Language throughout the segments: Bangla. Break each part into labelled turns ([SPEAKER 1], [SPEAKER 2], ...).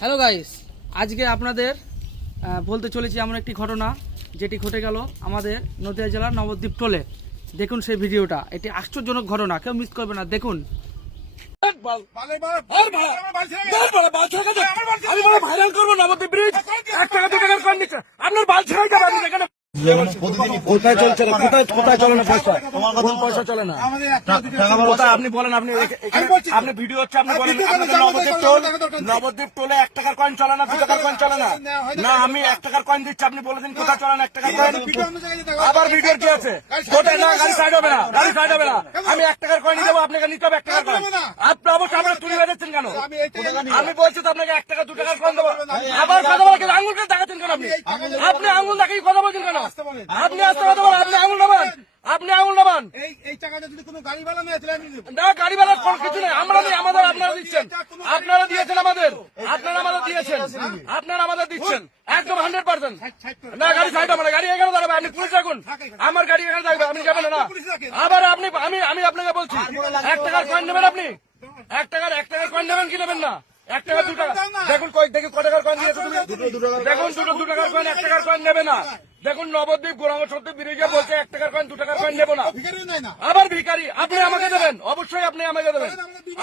[SPEAKER 1] হ্যালো গাইস আজকে আপনাদের বলতে চলেছি এমন একটি ঘটনা যেটি ঘটে গেল আমাদের নদীয়া জেলার নবদ্বীপ টোলে দেখুন সেই ভিডিওটা এটি আশ্চর্যজনক ঘটনা কেউ মিস করবে না দেখুন
[SPEAKER 2] ভাইরাল করব নবদ্বীপ ব্রিজ এক টাকা দু টাকার কয়েন নিচ্ছে আপনার বাল ছেড়ে যাবে আপনি যেখানে কোথায় চলছে না কোথায় কোথায় চলে না পয়সা? কোন পয়সা চলে না? কোথায় আপনি বলেন আপনি আপনি ভিডিও হচ্ছে আপনি বলেন নবদ্বীপ টোল নবদ্বীপ টোলে এক টাকার কয়েন চলে না দু টাকার কয়েন চলে না। না আমি এক টাকার কয়েন দিচ্ছি আপনি বলে দিন কোথায় চলে না এক টাকার কয়েন আবার ভিডিও কি আছে? কোথায় না গাড়ি সাইড হবে না গাড়ি সাইড হবে না। আমি এক টাকার কয়েন দেবো আপনাকে নিতে হবে এক টাকার কয়েন আপনি অবশ্যই আপনারা তুলে বেঁধেছেন কেন? আমি বলছি তো আপনাকে এক টাকা দু টাকার কয়েন দেবো। আবার কথা বলে আঙুলটা দেখাচ্ছেন কেন আপনি? আপনি আঙুল দেখাই কথা বলছেন কেন? আপনি আসতে কথা বলেন আপনি আঙুল নামান। আপনি আঙুল নামান।
[SPEAKER 3] এই এই টাকাটা যদি কোনো গাড়িওয়ালা নেয় তাহলে আমি
[SPEAKER 2] না গাড়িওয়ালার কোনো কিছু নেই। আমরা নেই আমাদের আপনারা দিচ্ছেন। আপনারা দিয়েছেন আমাদের। আপনারা আমাদের দিয়েছেন। আপনারা আমাদের দিচ্ছেন। একদম হান্ড্রেড পার্সেন্ট না গাড়ি সাইড না। গাড়ি এখানে দাঁড়াবে। আপনি পুলিশ রাখুন। আমার গাড়ি এখানে থাকবে। আপনি যাবেন না। আবার আপনি আমি আমি আপনাকে বলছি। এক টাকার কয়েন নেবেন আপনি? এক টাকার এক টাকার কয়েন নেবেন কি নেবেন না? এক টাকা দু টাকা। দেখুন কয় দেখুন ক টাকার কয়েন দিয়েছে তুমি। দেখুন দুটো দু টাকার কয়েন এক টাকার কয়েন নেবে না। দেখুন নবদ্বীপ গোরাঙ্গ সত্যি বলছে এক টাকার কয়েন দু টাকার কয়েন নেব না। আবার ভিখারি আপনি আমাকে দেবেন অবশ্যই আপনি আমাকে দেবেন।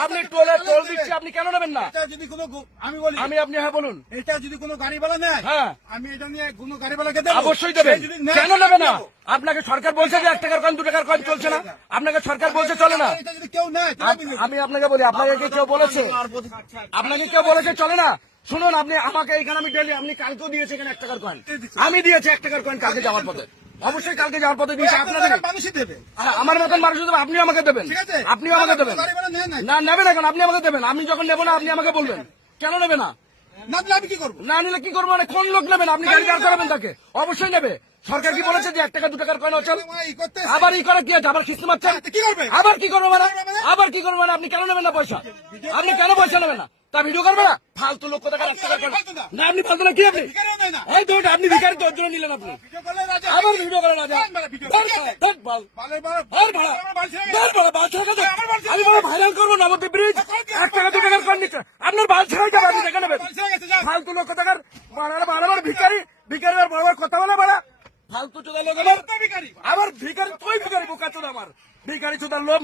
[SPEAKER 2] আপনি টোলে টোল দিচ্ছি আপনি কেন নেবেন না?
[SPEAKER 3] যদি কোনো আমি বলি
[SPEAKER 2] আমি আপনি হ্যাঁ বলুন।
[SPEAKER 3] এটা যদি কোনো গাড়িওয়ালা নেয়
[SPEAKER 2] হ্যাঁ।
[SPEAKER 3] আমি এটা নিয়ে কোনো গাড়িওয়ালাকে দেবো?
[SPEAKER 2] অবশ্যই দেবেন। কেন নেবে না। আপনাকে সরকার বলছে যে এক টাকার কয়েন দু টাকার কয়েন চলছে না। আপনাকে সরকার বলছে চলে না।
[SPEAKER 3] আমি
[SPEAKER 2] আপনাকে বলি আপনাকে কেউ বলেছে? আপনাকে কেউ বলেছে চলে না? শুনুন আপনি আমাকে এখানে আমি ডেলি আপনি কালকেও দিয়েছে এখানে এক টাকার কয়েন। আমি দিয়েছি এক টাকার কয়েন কালকে যাওয়ার পথে। অবশ্যই কালকে যাওয়ার পথে দিয়েছি আপনাদের
[SPEAKER 3] দেবে
[SPEAKER 2] আমার মতন মানুষ দেবেন আপনি আমাকে দেবেন। আপনিও আমাকে দেবেন।
[SPEAKER 3] না।
[SPEAKER 2] না নেবেন এখন আপনি আমাকে দেবেন। আমি যখন নেব না আপনি আমাকে বলবেন। কেন নেবে না?
[SPEAKER 3] না দিলে আমি কি করব?
[SPEAKER 2] না নিলে কি করব? মানে কোন লোক নেবেন? আপনি গাড়ি দাঁড় করাবেন তাকে? অবশ্যই নেবে। সরকার কি বলেছে যে এক টাকা দু টাকার কয়েন অচল?
[SPEAKER 3] এই
[SPEAKER 2] আবার ই করে কি আছে? আবার কিস্তি মারছেন
[SPEAKER 3] কি করবে?
[SPEAKER 2] আবার কি করব মানে? আবার কি করব মানে? আপনি কেন নেবেন না পয়সা? আপনি কেন পয়সা নেবেন না? তা ভিডিও করবে না? ফালতু লোক কোথাকার
[SPEAKER 3] না।
[SPEAKER 2] না। আপনি ফালতু না কি আপনি? এই তো আপনি ভিকারি তোর জন্য নিলেন আপনি।
[SPEAKER 3] ভিডিও
[SPEAKER 2] আবার আমি বলে ভাইরাল করব নবদ্বীপ ব্রিজ এক টাকা দু টাকার কয়েন নিচ্ছে। আপনার বাল ছেড়ে যাবে আপনি দেখে নেবেন। ফালতু লোক কোথাকার? বাড়ার বাড়াবার ভিকারি ভিকারি আর বড় কথা বলে বাড়া। ফালতু চোদা লোক আমার।
[SPEAKER 3] তো ভিখারি।
[SPEAKER 2] আবার ভিকারি তুই ভিকারি বোকা চোদা আমার। ভিকারি চোদার লোম।